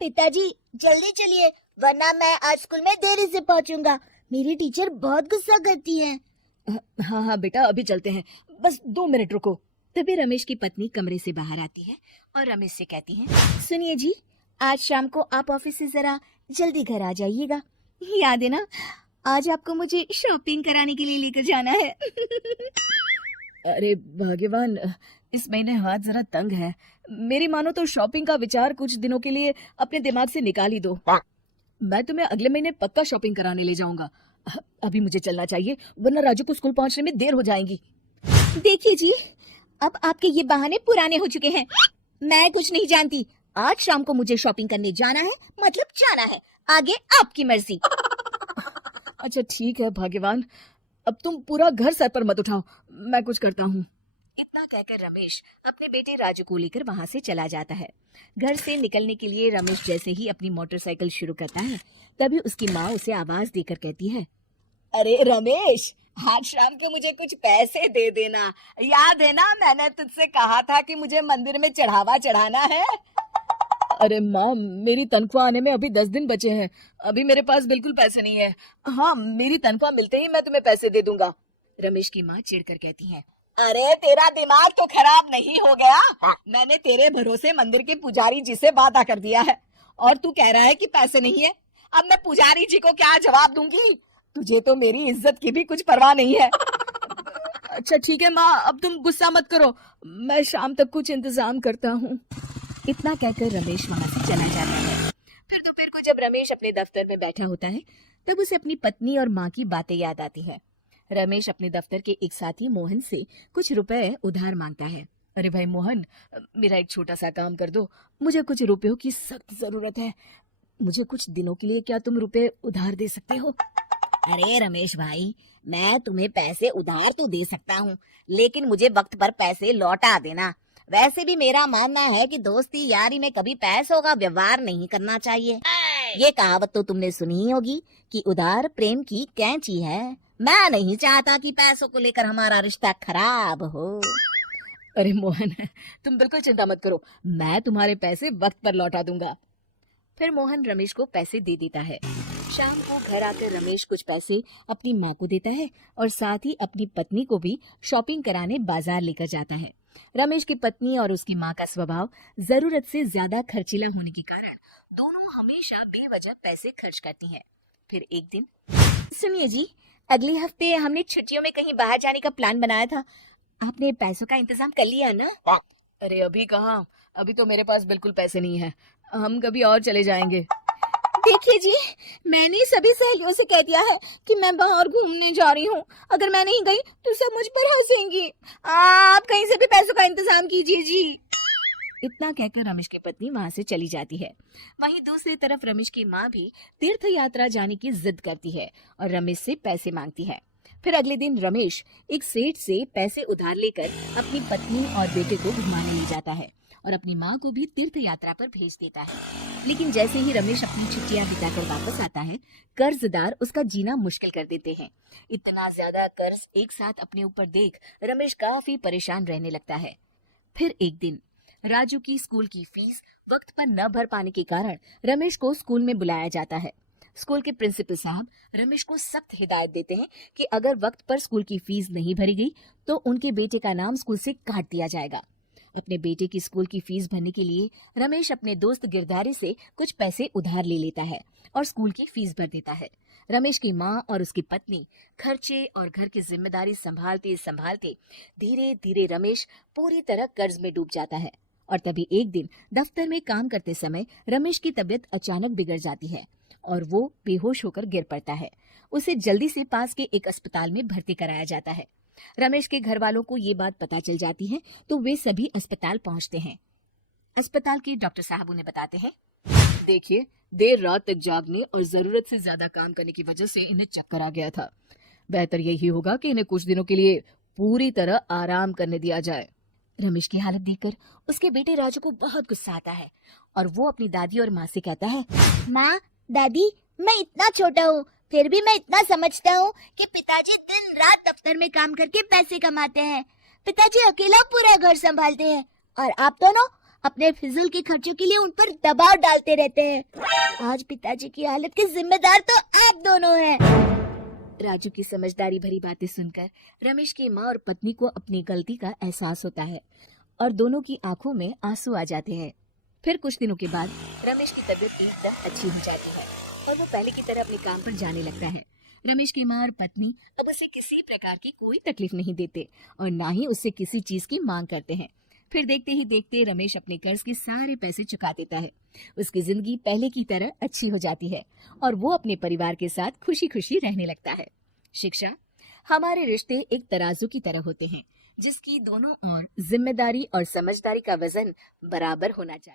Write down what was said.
पिताजी जल्दी चलिए, वरना मैं आज स्कूल में देरी से पहुंचूंगा। मेरी टीचर बहुत गुस्सा करती है। हाँ हाँ बेटा, अभी चलते हैं, बस 2 मिनट रुको। तभी रमेश की पत्नी कमरे से बाहर आती है और रमेश से कहती है, सुनिए जी, आज शाम को आप ऑफिस से जरा जल्दी घर आ जाइएगा। याद है ना, आज आपको मुझे शॉपिंग कराने के लिए लेकर जाना है। अरे भाग्यवान, इस महीने हाथ जरा तंग है। मेरी मानो तो शॉपिंग का विचार कुछ दिनों के लिए अपने दिमाग से निकाल ही दो। मैं तुम्हें अगले महीने पक्का शॉपिंग कराने ले जाऊंगा। अभी मुझे चलना चाहिए, वरना राजू को स्कूल पहुंचने में देर हो जाएगी। देखिए जी, अब आपके ये बहाने पुराने हो चुके हैं। मैं कुछ नहीं जानती। आज शाम को मुझे शॉपिंग करने जाना है, मतलब जाना है। आगे आपकी मर्जी। अच्छा ठीक है भाग्यवान, अब तुम पूरा घर सर पर मत उठाओ, मैं कुछ करता हूँ। इतना कहकर रमेश अपने बेटे राजू को लेकर वहां से चला जाता है। घर से निकलने के लिए रमेश जैसे ही अपनी मोटरसाइकिल शुरू करता है, तभी उसकी माँ उसे आवाज देकर कहती है, अरे रमेश, आज शाम को मुझे कुछ पैसे दे देना। याद है ना, मैंने तुझसे कहा था कि मुझे मंदिर में चढ़ावा चढ़ाना है। अरे माँ, मेरी तनख्वाह आने में अभी 10 दिन बचे हैं, अभी मेरे पास बिल्कुल पैसे नहीं है। हाँ, मेरी तनख्वाह मिलते ही मैं तुम्हें पैसे दे दूंगा। रमेश की माँ चिढ़कर कहती है, अरे तेरा दिमाग तो खराब नहीं हो गया? मैंने तेरे भरोसे मंदिर के पुजारी जी से वादा कर दिया है और तू कह रहा है कि पैसे नहीं है। अब मैं पुजारी जी को क्या जवाब दूंगी? तुझे तो मेरी इज्जत की भी कुछ परवाह नहीं है। अच्छा ठीक है माँ, अब तुम गुस्सा मत करो, मैं शाम तक कुछ इंतजाम करता हूँ। इतना कहकर रमेश वहां से चला जाता है। फिर दोपहर को जब रमेश अपने दफ्तर में बैठा होता है, तब उसे अपनी पत्नी और माँ की बातें याद आती है। रमेश अपने दफ्तर के एक साथी मोहन से कुछ रुपए उधार मांगता है। अरे भाई मोहन, मेरा एक छोटा सा काम कर दो, मुझे कुछ रुपयों की सख्त जरूरत है। मुझे कुछ दिनों के लिए क्या तुम रुपए उधार दे सकते हो? अरे रमेश भाई, मैं तुम्हें पैसे उधार तो दे सकता हूँ, लेकिन मुझे वक्त पर पैसे लौटा देना। वैसे भी मेरा मानना है कि दोस्ती यारी में कभी पैसों का व्यवहार नहीं करना चाहिए। ये कहावत तो तुमने सुनी ही होगी कि उधार प्रेम की कैंची है। मैं नहीं चाहता कि पैसों को लेकर हमारा रिश्ता खराब हो। अरे मोहन, तुम बिल्कुल चिंता मत करो, मैं तुम्हारे पैसे वक्त पर लौटा दूंगा। फिर मोहन रमेश को पैसे दे देता है। शाम को घर आकर रमेश कुछ पैसे अपनी माँ को देता है और साथ ही अपनी पत्नी को भी शॉपिंग कराने बाजार लेकर जाता है। रमेश की पत्नी और उसकी माँ का स्वभाव जरूरत से ज्यादा खर्चीला होने के कारण दोनों हमेशा बेवजह पैसे खर्च करती हैं। फिर एक दिन, सुनिए जी, अगले हफ्ते हमने छुट्टियों में कहीं बाहर जाने का प्लान बनाया था। आपने पैसों का इंतजाम कर लिया ना? अरे अभी कहाँ, अभी तो मेरे पास बिल्कुल पैसे नहीं है, हम कभी और चले जाएंगे। देखिए जी, मैंने सभी सहेलियों से कह दिया है कि मैं बाहर घूमने जा रही हूँ। अगर मैं नहीं गई तो सब मुझ पर हंसेंगी। आप कहीं से भी पैसों का इंतजाम कीजिए जी। इतना कहकर रमेश की पत्नी वहां से चली जाती है। वहीं दूसरी तरफ रमेश की माँ भी तीर्थ यात्रा जाने की जिद करती है और रमेश से पैसे मांगती है। फिर अगले दिन रमेश एक सेठ से पैसे उधार लेकर अपनी पत्नी और बेटे को घुमाने ले जाता है और अपनी माँ को भी तीर्थ यात्रा पर भेज देता है। लेकिन जैसे ही रमेश अपनी छुट्टियां बिताकर वापस आता है, कर्जदार उसका जीना मुश्किल कर देते हैं। इतना ज्यादा कर्ज एक साथ अपने ऊपर देख रमेश काफी परेशान रहने लगता है। फिर एक दिन राजू की स्कूल की फीस वक्त पर न भर पाने के कारण रमेश को स्कूल में बुलाया जाता है। स्कूल के प्रिंसिपल साहब रमेश को सख्त हिदायत देते हैं कि अगर वक्त पर स्कूल की फीस नहीं भरी गई तो उनके बेटे का नाम स्कूल से काट दिया जाएगा। अपने बेटे की स्कूल की फीस भरने के लिए रमेश अपने दोस्त गिरधारी से कुछ पैसे उधार ले लेता है और स्कूल की फीस भर देता है। रमेश की माँ और उसकी पत्नी खर्चे और घर की जिम्मेदारी संभालते संभालते धीरे धीरे रमेश पूरी तरह कर्ज में डूब जाता है। और तभी एक दिन दफ्तर में काम करते समय रमेश की तबीयत अचानक बिगड़ जाती है और वो बेहोश होकर गिर पड़ता है। उसे जल्दी से पास के एक अस्पताल में भर्ती कराया जाता है। रमेश के घर वालों को ये बात पता चल जाती है तो वे सभी अस्पताल पहुंचते हैं। अस्पताल के डॉक्टर साहब उन्हें बताते हैं, देखिए, देर रात तक जागने और जरूरत से ज्यादा काम करने की वजह से इन्हें चक्कर आ गया था। बेहतर यही होगा कि इन्हें कुछ दिनों के लिए पूरी तरह आराम करने दिया जाए। रमेश की हालत देखकर उसके बेटे राजू को बहुत गुस्सा आता है और वो अपनी दादी और माँ से कहता है, माँ, दादी, मैं इतना छोटा हूँ, फिर भी मैं इतना समझता हूँ कि पिताजी दिन रात दफ्तर में काम करके पैसे कमाते हैं। पिताजी अकेला पूरा घर संभालते हैं और आप दोनों अपने फिजूल के खर्चों के लिए उन पर दबाव डालते रहते हैं। आज पिताजी की हालत के जिम्मेदार तो आप दोनों हैं। राजू की समझदारी भरी बातें सुनकर रमेश की माँ और पत्नी को अपनी गलती का एहसास होता है और दोनों की आंखों में आंसू आ जाते हैं। फिर कुछ दिनों के बाद रमेश की तबीयत एकदम अच्छी हो जाती है और वो पहले की तरह अपने काम पर जाने लगता है। रमेश की माँ और पत्नी अब उसे किसी प्रकार की कोई तकलीफ नहीं देते और ना ही उससे किसी चीज की मांग करते हैं। फिर देखते ही देखते रमेश अपने कर्ज के सारे पैसे चुका देता है। उसकी जिंदगी पहले की तरह अच्छी हो जाती है और वो अपने परिवार के साथ खुशी खुशी रहने लगता है। शिक्षा, हमारे रिश्ते एक तराजू की तरह होते हैं जिसकी दोनों ओर जिम्मेदारी और समझदारी का वजन बराबर होना चाहिए।